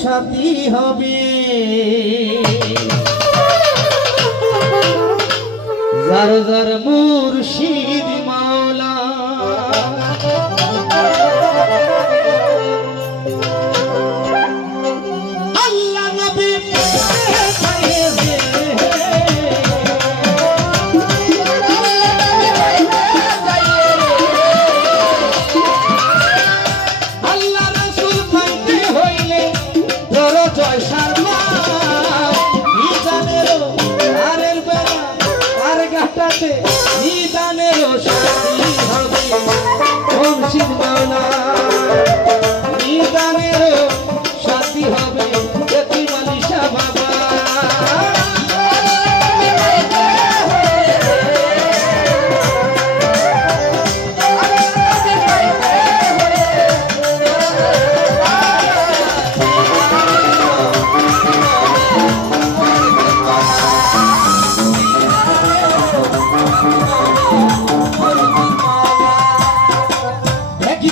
সাথী হবে যার যার মুর্শিদ মাওলা আল্লাহ নবী নিদানেরও সাথী হবে মুর্শিদ মাওলা নিদানেরও সাথী হবে এতিম আলী শাহ বাবা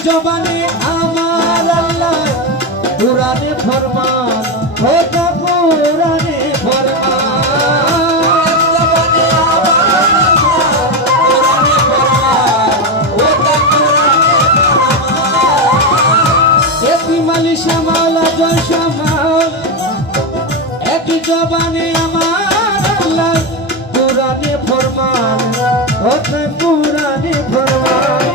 জবানে আমার আল্লাহ কুরআনে ফরমান হোতা কুরআনে ফরমান জবানে আমার কুরআনে ফরমান হোতা কুরআনে ফরমান এতিম আলী শাহ মাওলা জয় শামাল একই জবানে আমার আল্লাহ কুরআনে ফরমান হোতা কুরআনে ফরমান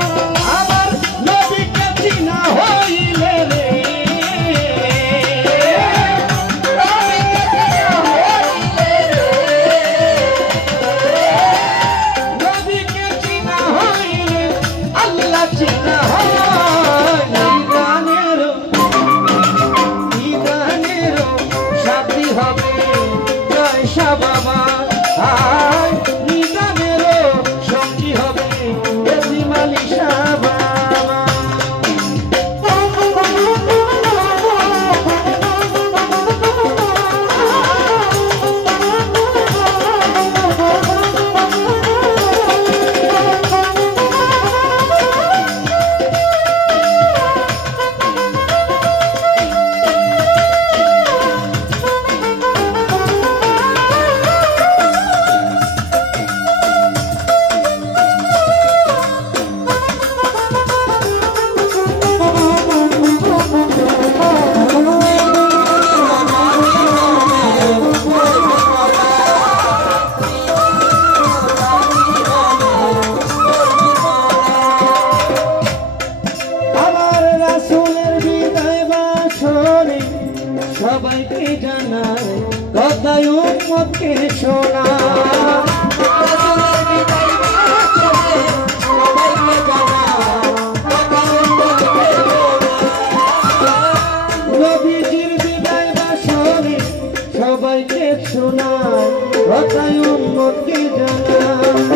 বাবা আয় নিদানেরও সঙ্গী হবে এতিম আলী শাহ বাবা সবাইকে জানাই কথায় উম্মতকে শোনা নবীজির বিদায় বাসরে সবাইকে শোনাই কথায় উম্মতকে জানাই